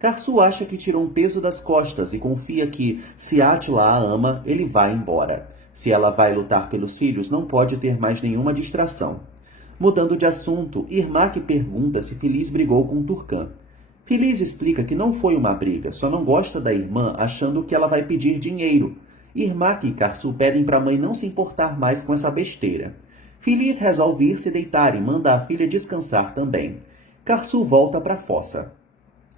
Karsu acha que tirou um peso das costas e confia que, se Átila a ama, ele vai embora. Se ela vai lutar pelos filhos, não pode ter mais nenhuma distração. Mudando de assunto, Irmak pergunta se Filiz brigou com Turcan. Filiz explica que não foi uma briga, só não gosta da irmã achando que ela vai pedir dinheiro. Irmak e Karsu pedem para a mãe não se importar mais com essa besteira. Filiz resolve ir se deitar e manda a filha descansar também. Karsu volta para a fossa.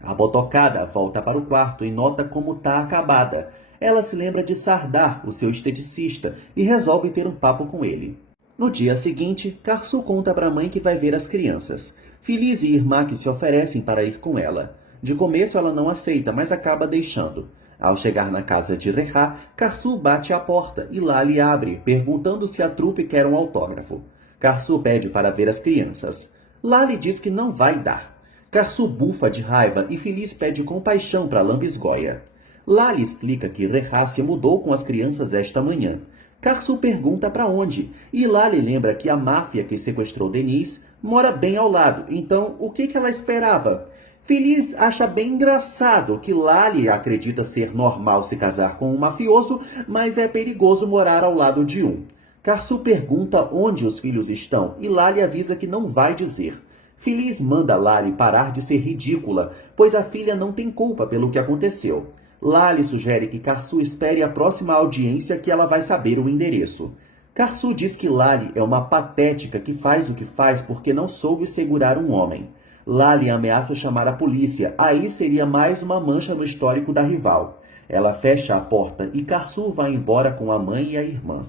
A botocada volta para o quarto e nota como tá acabada. Ela se lembra de Sardar, o seu esteticista, e resolve ter um papo com ele. No dia seguinte, Karsu conta para a mãe que vai ver as crianças. Filiz e Irmak se oferecem para ir com ela. De começo ela não aceita, mas acaba deixando. Ao chegar na casa de Rehá, Karsu bate à porta e Lali abre, perguntando se a trupe quer um autógrafo. Karsu pede para ver as crianças. Lali diz que não vai dar. Karsu bufa de raiva e Filiz pede compaixão para Lambisgoia. Lali explica que Rehá se mudou com as crianças esta manhã. Karsu pergunta para onde, e Lali lembra que a máfia que sequestrou Denise mora bem ao lado, então o que ela esperava? Filiz acha bem engraçado que Lali acredita ser normal se casar com um mafioso, mas é perigoso morar ao lado de um. Karsu pergunta onde os filhos estão e Lali avisa que não vai dizer. Filiz manda Lali parar de ser ridícula, pois a filha não tem culpa pelo que aconteceu. Lali sugere que Karsu espere a próxima audiência que ela vai saber o endereço. Karsu diz que Lali é uma patética que faz o que faz porque não soube segurar um homem. Lali ameaça chamar a polícia, aí seria mais uma mancha no histórico da rival. Ela fecha a porta e Karsu vai embora com a mãe e a irmã.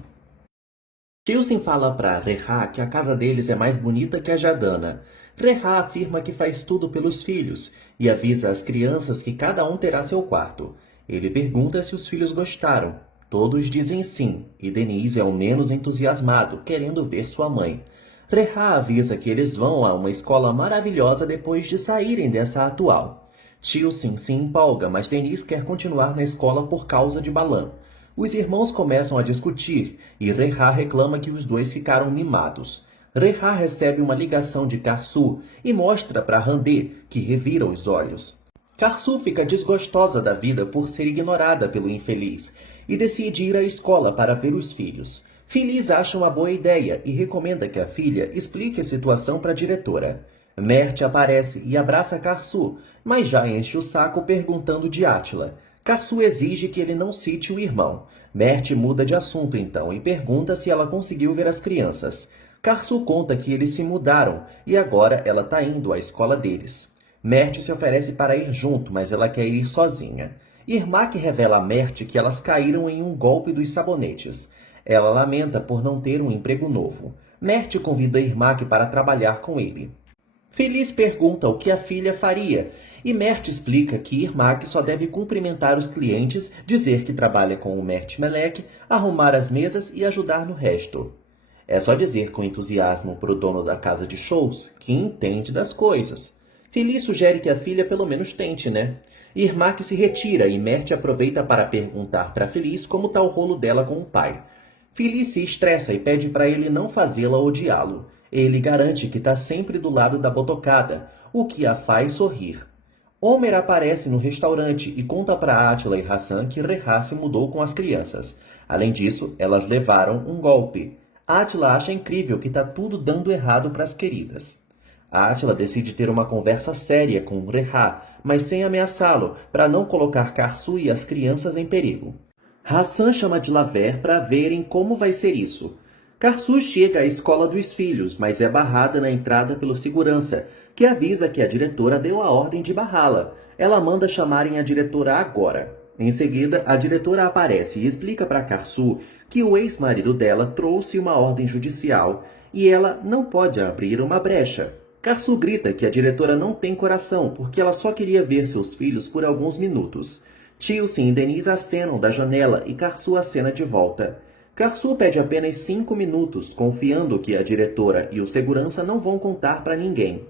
Tilsin fala para Rehá que a casa deles é mais bonita que a Jadana. Rehá afirma que faz tudo pelos filhos e avisa as crianças que cada um terá seu quarto. Ele pergunta se os filhos gostaram. Todos dizem sim, e Denise é o menos entusiasmado, querendo ver sua mãe. Rehá avisa que eles vão a uma escola maravilhosa depois de saírem dessa atual. Tilsin se empolga, mas Denise quer continuar na escola por causa de Balan. Os irmãos começam a discutir e Rehá reclama que os dois ficaram mimados. Rehá recebe uma ligação de Karsu e mostra para Randê, que revira os olhos. Karsu fica desgostosa da vida por ser ignorada pelo infeliz e decide ir à escola para ver os filhos. Filiz acha uma boa ideia e recomenda que a filha explique a situação para a diretora. Mert aparece e abraça Karsu, mas já enche o saco perguntando de Átila. Karsu exige que ele não cite o irmão. Mert muda de assunto então e pergunta se ela conseguiu ver as crianças. Karsu conta que eles se mudaram e agora ela está indo à escola deles. Mert se oferece para ir junto, mas ela quer ir sozinha. Irmak revela a Mert que elas caíram em um golpe dos sabonetes. Ela lamenta por não ter um emprego novo. Mert convida Irmak para trabalhar com ele. Filiz pergunta o que a filha faria, e Mert explica que Irmak só deve cumprimentar os clientes, dizer que trabalha com o Mert Melek, arrumar as mesas e ajudar no resto. É só dizer com entusiasmo para o dono da casa de shows que entende das coisas. Filiz sugere que a filha pelo menos tente, né? Irmak se retira e Mert aproveita para perguntar para Filiz como está o rolo dela com o pai. Filiz se estressa e pede para ele não fazê-la odiá-lo. Ele garante que está sempre do lado da botocada, o que a faz sorrir. Homer aparece no restaurante e conta para Átila e Hassan que Rehá se mudou com as crianças. Além disso, elas levaram um golpe. Átila acha incrível que está tudo dando errado para as queridas. Átila decide ter uma conversa séria com Rehá, mas sem ameaçá-lo, para não colocar Karsu e as crianças em perigo. Hassan chama de Laver para verem como vai ser isso. Karsu chega à escola dos filhos, mas é barrada na entrada pelo segurança, que avisa que a diretora deu a ordem de barrá-la. Ela manda chamarem a diretora agora. Em seguida, a diretora aparece e explica para Karsu que o ex-marido dela trouxe uma ordem judicial e ela não pode abrir uma brecha. Karsu grita que a diretora não tem coração porque ela só queria ver seus filhos por alguns minutos. Tilsin e Denise acenam da janela e Karsu acena de volta. Karsu pede apenas 5 minutos, confiando que a diretora e o segurança não vão contar para ninguém.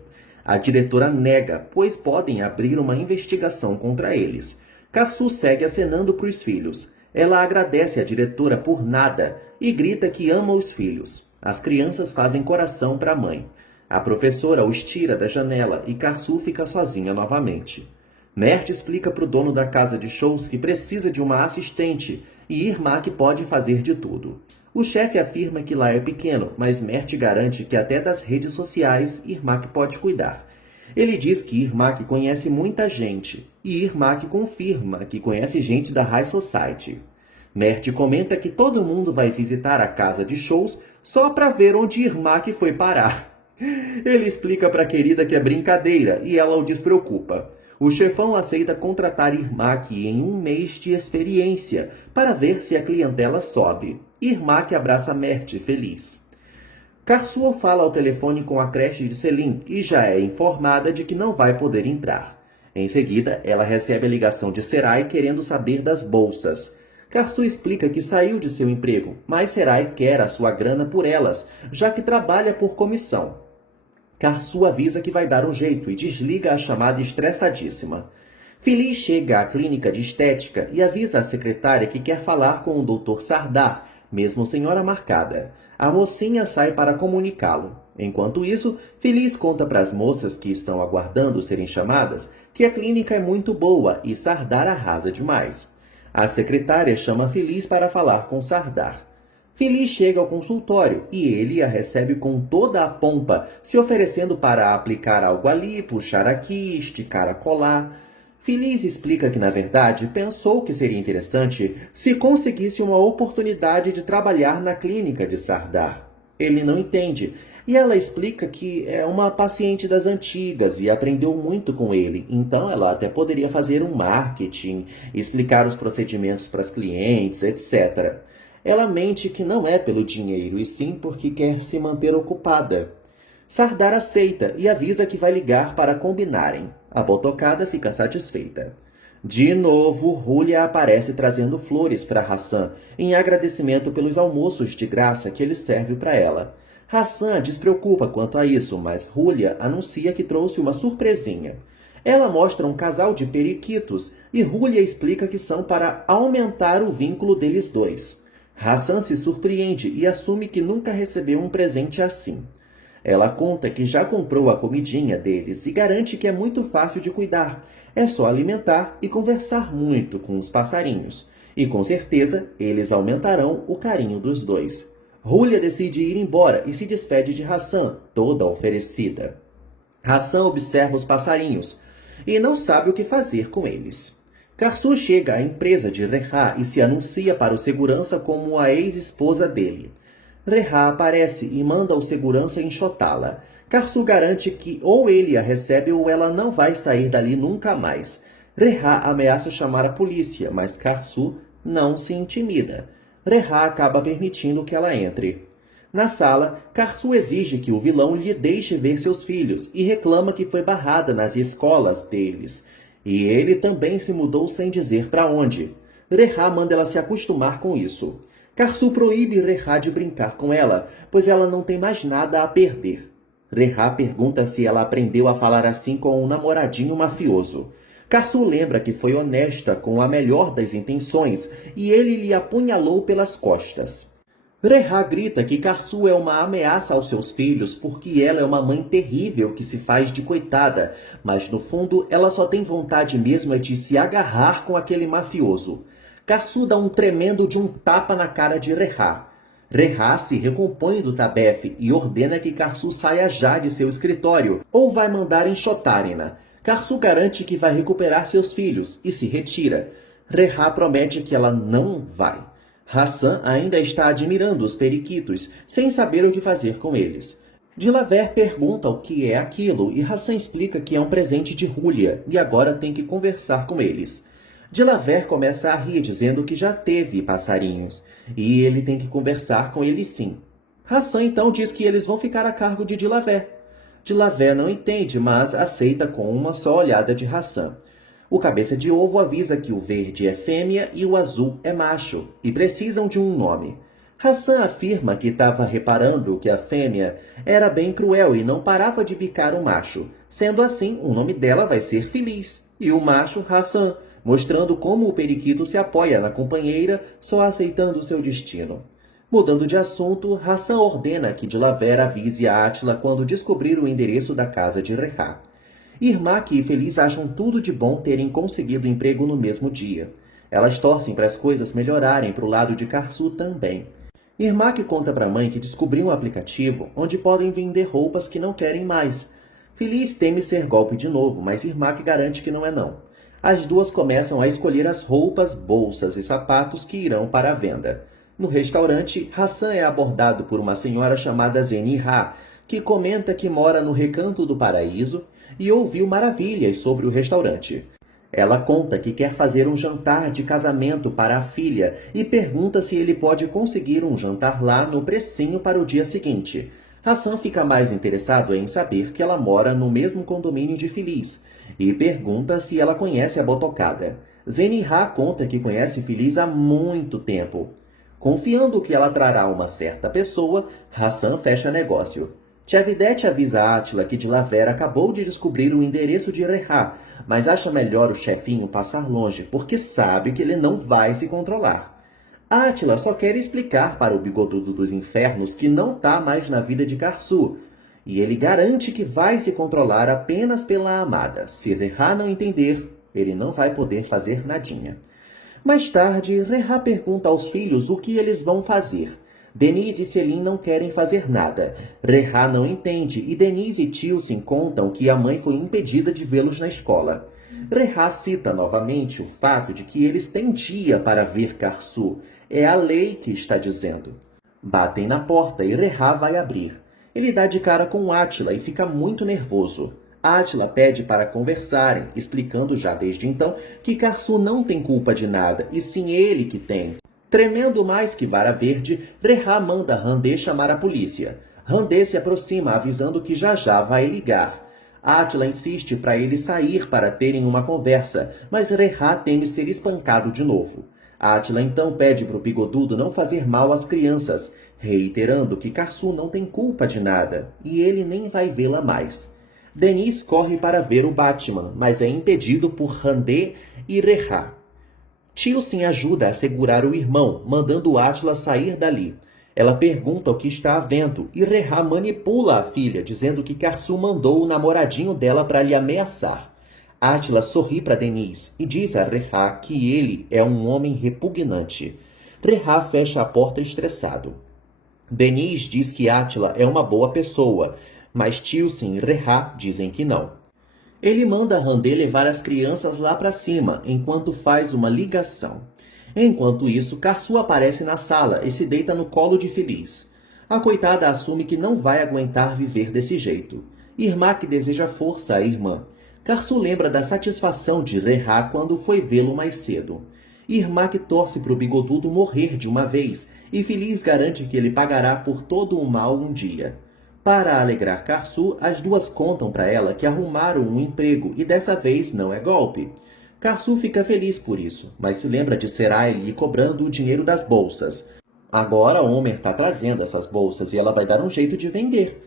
A diretora nega, pois podem abrir uma investigação contra eles. Karsu segue acenando para os filhos. Ela agradece a diretora por nada e grita que ama os filhos. As crianças fazem coração para a mãe. A professora os tira da janela e Karsu fica sozinha novamente. Mert explica para o dono da casa de shows que precisa de uma assistente e Irmak pode fazer de tudo. O chefe afirma que lá é pequeno, mas Mert garante que até das redes sociais Irmak pode cuidar. Ele diz que Irmak conhece muita gente e Irmak confirma que conhece gente da High Society. Mert comenta que todo mundo vai visitar a casa de shows só para ver onde Irmak foi parar. Ele explica para a querida que é brincadeira e ela o despreocupa. O chefão aceita contratar Irmak em um mês de experiência para ver se a clientela sobe. Irmak abraça Mert feliz. Karsuo fala ao telefone com a creche de Selim e já é informada de que não vai poder entrar. Em seguida, ela recebe a ligação de Serai querendo saber das bolsas. Karsu explica que saiu de seu emprego, mas Serai quer a sua grana por elas, já que trabalha por comissão. Karsu avisa que vai dar um jeito e desliga a chamada estressadíssima. Feliz chega à clínica de estética e avisa a secretária que quer falar com o Dr. Sardar, mesmo sem hora marcada. A mocinha sai para comunicá-lo. Enquanto isso, Feliz conta para as moças que estão aguardando serem chamadas que a clínica é muito boa e Sardar arrasa demais. A secretária chama Feliz para falar com Sardar. Feliz chega ao consultório e ele a recebe com toda a pompa, se oferecendo para aplicar algo ali, puxar aqui, esticar a colar. Feliz explica que, na verdade, pensou que seria interessante se conseguisse uma oportunidade de trabalhar na clínica de Sardar. Ele não entende, e ela explica que é uma paciente das antigas e aprendeu muito com ele, então ela até poderia fazer um marketing, explicar os procedimentos para as clientes, etc. Ela mente que não é pelo dinheiro, e sim porque quer se manter ocupada. Sardar aceita e avisa que vai ligar para combinarem. A botocada fica satisfeita. De novo, Julia aparece trazendo flores para Hassan, em agradecimento pelos almoços de graça que ele serve para ela. Hassan despreocupa quanto a isso, mas Julia anuncia que trouxe uma surpresinha. Ela mostra um casal de periquitos e Julia explica que são para aumentar o vínculo deles dois. Hassan se surpreende e assume que nunca recebeu um presente assim. Ela conta que já comprou a comidinha deles e garante que é muito fácil de cuidar. É só alimentar e conversar muito com os passarinhos. E com certeza eles aumentarão o carinho dos dois. Julia decide ir embora e se despede de Hassan, toda oferecida. Hassan observa os passarinhos e não sabe o que fazer com eles. Karsu chega à empresa de Reha e se anuncia para o segurança como a ex-esposa dele. Reha aparece e manda o segurança enxotá-la. Karsu garante que ou ele a recebe ou ela não vai sair dali nunca mais. Reha ameaça chamar a polícia, mas Karsu não se intimida. Reha acaba permitindo que ela entre. Na sala, Karsu exige que o vilão lhe deixe ver seus filhos e reclama que foi barrada nas escolas deles. E ele também se mudou sem dizer para onde. Reha manda ela se acostumar com isso. Karsu proíbe Reha de brincar com ela, pois ela não tem mais nada a perder. Reha pergunta se ela aprendeu a falar assim com um namoradinho mafioso. Karsu lembra que foi honesta com a melhor das intenções e ele lhe apunhalou pelas costas. Reha grita que Karsu é uma ameaça aos seus filhos porque ela é uma mãe terrível que se faz de coitada, mas no fundo ela só tem vontade mesmo de se agarrar com aquele mafioso. Karsu dá um tremendo de um tapa na cara de Reha. Reha se recompõe do tabefe e ordena que Karsu saia já de seu escritório ou vai mandar enxotarem-na. Karsu garante que vai recuperar seus filhos e se retira. Reha promete que ela não vai. Hassan ainda está admirando os periquitos, sem saber o que fazer com eles. Dilaver pergunta o que é aquilo e Hassan explica que é um presente de Julia e agora tem que conversar com eles. Dilaver começa a rir, dizendo que já teve passarinhos e ele tem que conversar com eles sim. Hassan então diz que eles vão ficar a cargo de Dilaver. Dilaver não entende, mas aceita com uma só olhada de Hassan. O cabeça de ovo avisa que o verde é fêmea e o azul é macho, e precisam de um nome. Hassan afirma que estava reparando que a fêmea era bem cruel e não parava de bicar o macho. Sendo assim, o nome dela vai ser Feliz, e o macho Hassan, mostrando como o periquito se apoia na companheira, só aceitando seu destino. Mudando de assunto, Hassan ordena que Dilaver avise a Átila quando descobrir o endereço da casa de Reha. Irmak e Feliz acham tudo de bom terem conseguido emprego no mesmo dia. Elas torcem para as coisas melhorarem para o lado de Karsu também. Irmak conta para a mãe que descobriu um aplicativo onde podem vender roupas que não querem mais. Feliz teme ser golpe de novo, mas Irmak garante que não é não. As duas começam a escolher as roupas, bolsas e sapatos que irão para a venda. No restaurante, Hassan é abordado por uma senhora chamada Zeniha, que comenta que mora no Recanto do Paraíso e ouviu maravilhas sobre o restaurante. Ela conta que quer fazer um jantar de casamento para a filha e pergunta se ele pode conseguir um jantar lá no precinho para o dia seguinte. Hassan fica mais interessado em saber que ela mora no mesmo condomínio de Feliz e pergunta se ela conhece a Botocada. Zeniha conta que conhece Feliz há muito tempo. Confiando que ela trará uma certa pessoa, Hassan fecha negócio. Tchevidete avisa Átila que Dilaver acabou de descobrir o endereço de Rehá, mas acha melhor o chefinho passar longe, porque sabe que ele não vai se controlar. Átila só quer explicar para o bigodudo dos infernos que não está mais na vida de Karsu, e ele garante que vai se controlar apenas pela amada. Se Rehá não entender, ele não vai poder fazer nadinha. Mais tarde, Rehá pergunta aos filhos o que eles vão fazer. Denise e Selim não querem fazer nada. Rehá não entende e Denise e Tilsin contam que a mãe foi impedida de vê-los na escola. Rehá cita novamente o fato de que eles têm dia para ver Karsu. É a lei que está dizendo. Batem na porta e Rehá vai abrir. Ele dá de cara com Átila e fica muito nervoso. Átila pede para conversarem, explicando já desde então que Karsu não tem culpa de nada, e sim ele que tem. Tremendo mais que vara verde, Rehá manda Randê chamar a polícia. Randê se aproxima, avisando que já vai ligar. Átila insiste para ele sair para terem uma conversa, mas Rehá teme ser espancado de novo. Átila então pede para o bigodudo não fazer mal às crianças, reiterando que Karsu não tem culpa de nada, e ele nem vai vê-la mais. Denis corre para ver o Batman, mas é impedido por Randê e Rehá. Tilsin ajuda a segurar o irmão, mandando Átila sair dali. Ela pergunta o que está havendo e Rehá manipula a filha, dizendo que Karsu mandou o namoradinho dela para lhe ameaçar. Átila sorri para Denis e diz a Rehá que ele é um homem repugnante. Rehá fecha a porta estressado. Denis diz que Átila é uma boa pessoa, mas Tilsin e Rehá dizem que não. Ele manda Randê levar as crianças lá para cima, enquanto faz uma ligação. Enquanto isso, Karsu aparece na sala e se deita no colo de Feliz. A coitada assume que não vai aguentar viver desse jeito. Irmak deseja força à irmã. Karsu lembra da satisfação de Rehá quando foi vê-lo mais cedo. Irmak torce para o bigodudo morrer de uma vez, e Feliz garante que ele pagará por todo o mal um dia. Para alegrar Karsu, as duas contam para ela que arrumaram um emprego e dessa vez não é golpe. Karsu fica feliz por isso, mas se lembra de Serai lhe cobrando o dinheiro das bolsas. Agora Homer está trazendo essas bolsas e ela vai dar um jeito de vender.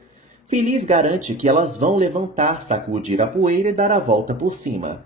Feliz garante que elas vão levantar, sacudir a poeira e dar a volta por cima.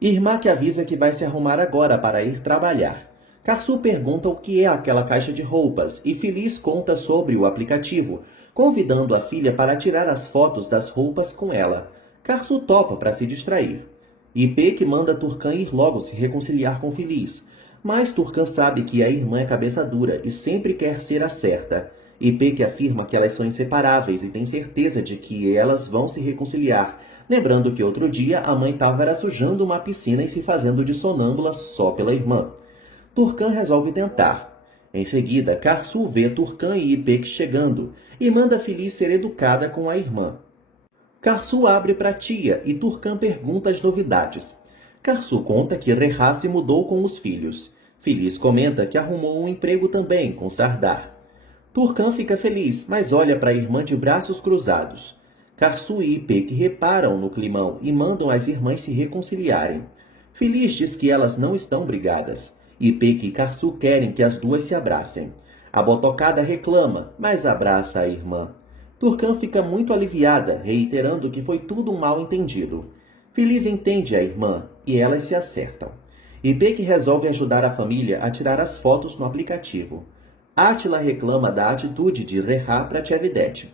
Irmak avisa que vai se arrumar agora para ir trabalhar. Karsu pergunta o que é aquela caixa de roupas e Feliz conta sobre o aplicativo, convidando a filha para tirar as fotos das roupas com ela. Karsu topa para se distrair. Ipek manda Turcan ir logo se reconciliar com Feliz, mas Turcan sabe que a irmã é cabeça dura e sempre quer ser a certa. Ipek afirma que elas são inseparáveis e tem certeza de que elas vão se reconciliar, lembrando que outro dia a mãe estava sujando uma piscina e se fazendo de sonâmbula só pela irmã. Turcan resolve tentar. Em seguida, Karsu vê Turcan e Ipek chegando e manda Feliz ser educada com a irmã. Karsu abre para a tia e Turcan pergunta as novidades. Karsu conta que Rehá se mudou com os filhos. Feliz comenta que arrumou um emprego também com Sardar. Turcan fica feliz, mas olha para a irmã de braços cruzados. Karsu e Ipek reparam no climão e mandam as irmãs se reconciliarem. Feliz diz que elas não estão brigadas. Ipek e Karsu querem que as duas se abracem. A Botocada reclama, mas abraça a irmã. Turcan fica muito aliviada, reiterando que foi tudo um mal-entendido. Feliz entende a irmã e elas se acertam. Ipek resolve ajudar a família a tirar as fotos no aplicativo. Átila reclama da atitude de Rehá para Tchevidete.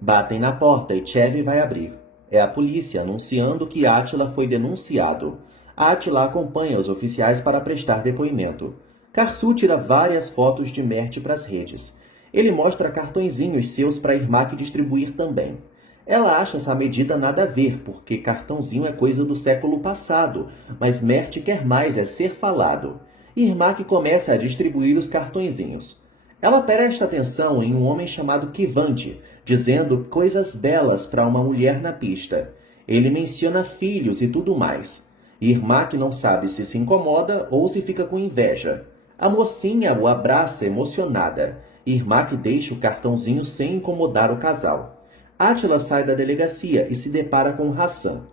Batem na porta e Tchev vai abrir. É a polícia anunciando que Átila foi denunciado. Átila acompanha os oficiais para prestar depoimento. Karsu tira várias fotos de Mert para as redes. Ele mostra cartõezinhos seus para Irmak distribuir também. Ela acha essa medida nada a ver, porque cartãozinho é coisa do século passado, mas Mert quer mais, é ser falado. Irmak começa a distribuir os cartõezinhos. Ela presta atenção em um homem chamado Kivante, dizendo coisas belas para uma mulher na pista. Ele menciona filhos e tudo mais. Irmak não sabe se incomoda ou se fica com inveja. A mocinha o abraça emocionada. Irmak deixa o cartãozinho sem incomodar o casal. Átila sai da delegacia e se depara com Hassan.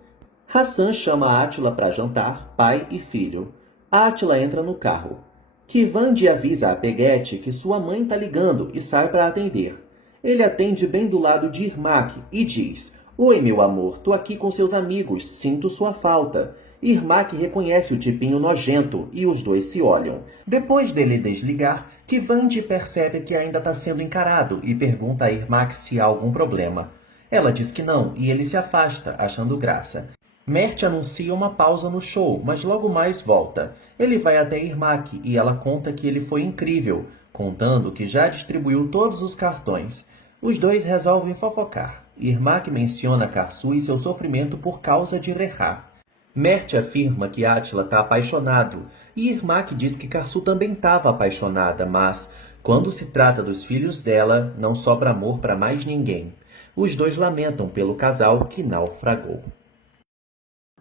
Hassan chama Átila para jantar, pai e filho. Átila entra no carro. Kivandi avisa a Peguete que sua mãe está ligando e sai para atender. Ele atende bem do lado de Irmak e diz: "Oi, meu amor, tô aqui com seus amigos, sinto sua falta." Irmak reconhece o tipinho nojento e os dois se olham. Depois dele desligar, Kivandi percebe que ainda está sendo encarado e pergunta a Irmak se há algum problema. Ela diz que não e ele se afasta, achando graça. Mert anuncia uma pausa no show, mas logo mais volta. Ele vai até Irmak e ela conta que ele foi incrível, contando que já distribuiu todos os cartões. Os dois resolvem fofocar. Irmak menciona Karsu e seu sofrimento por causa de Reha. Mert afirma que Átila está apaixonado e Irmak diz que Karsu também estava apaixonada, mas, quando se trata dos filhos dela, não sobra amor para mais ninguém. Os dois lamentam pelo casal que naufragou.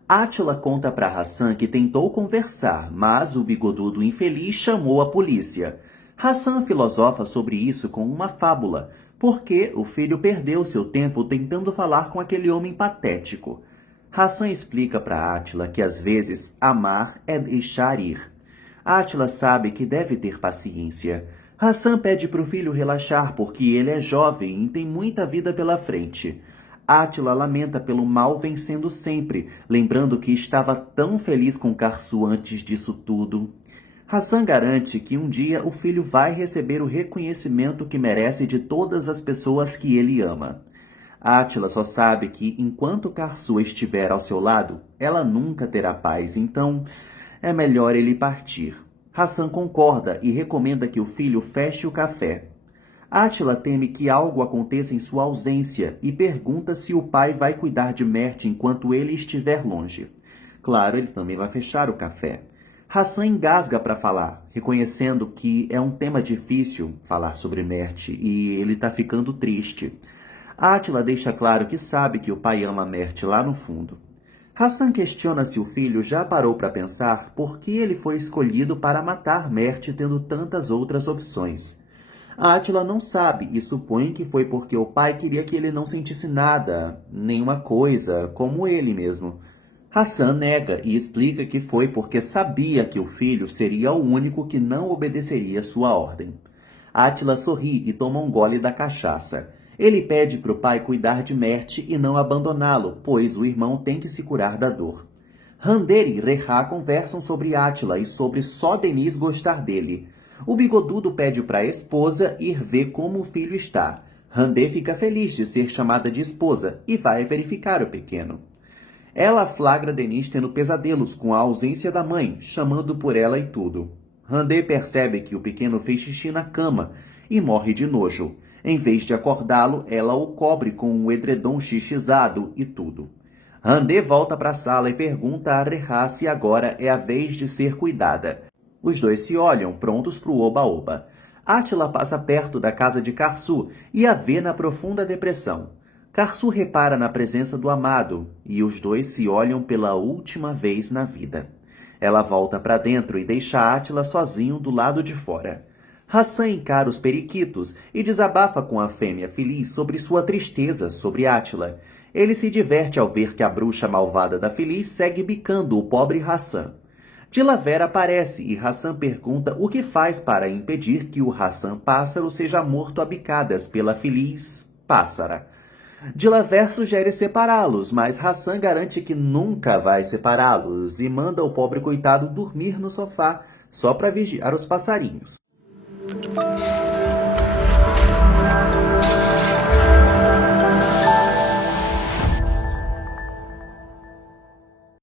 Átila conta para Hassan que tentou conversar, mas o bigodudo infeliz chamou a polícia. Hassan filosofa sobre isso com uma fábula, porque o filho perdeu seu tempo tentando falar com aquele homem patético. Hassan explica para Átila que às vezes amar é deixar ir. Átila sabe que deve ter paciência. Hassan pede para o filho relaxar porque ele é jovem e tem muita vida pela frente. Átila lamenta pelo mal vencendo sempre, lembrando que estava tão feliz com Karsu antes disso tudo. Hassan garante que um dia o filho vai receber o reconhecimento que merece de todas as pessoas que ele ama. Átila só sabe que, enquanto Karsu estiver ao seu lado, ela nunca terá paz, então é melhor ele partir. Hassan concorda e recomenda que o filho feche o café. Átila teme que algo aconteça em sua ausência e pergunta se o pai vai cuidar de Mert enquanto ele estiver longe. Claro, ele também vai fechar o café. Hassan engasga para falar, reconhecendo que é um tema difícil falar sobre Mert e ele está ficando triste. Átila deixa claro que sabe que o pai ama Mert lá no fundo. Hassan questiona se o filho já parou para pensar por que ele foi escolhido para matar Mert tendo tantas outras opções. Átila não sabe e supõe que foi porque o pai queria que ele não sentisse nada, nenhuma coisa, como ele mesmo. Hassan nega e explica que foi porque sabia que o filho seria o único que não obedeceria sua ordem. Átila sorri e toma um gole da cachaça. Ele pede para o pai cuidar de Mert e não abandoná-lo, pois o irmão tem que se curar da dor. Rander e Reha conversam sobre Átila e sobre só Denise gostar dele. O bigodudo pede para a esposa ir ver como o filho está. Rander fica feliz de ser chamada de esposa e vai verificar o pequeno. Ela flagra Denise tendo pesadelos com a ausência da mãe, chamando por ela e tudo. Rander percebe que o pequeno fez xixi na cama e morre de nojo. Em vez de acordá-lo, ela o cobre com um edredom xixizado e tudo. Rander volta para a sala e pergunta a Reha se agora é a vez de ser cuidada. Os dois se olham, prontos para o oba-oba. Átila passa perto da casa de Karsu e a vê na profunda depressão. Karsu repara na presença do amado e os dois se olham pela última vez na vida. Ela volta para dentro e deixa Átila sozinho do lado de fora. Hassan encara os periquitos e desabafa com a fêmea feliz sobre sua tristeza sobre Átila. Ele se diverte ao ver que a bruxa malvada da Feliz segue bicando o pobre Hassan. Dilaver aparece e Hassan pergunta o que faz para impedir que o Hassan pássaro seja morto a bicadas pela Feliz pássara. Dilaver sugere separá-los, mas Hassan garante que nunca vai separá-los e manda o pobre coitado dormir no sofá só para vigiar os passarinhos.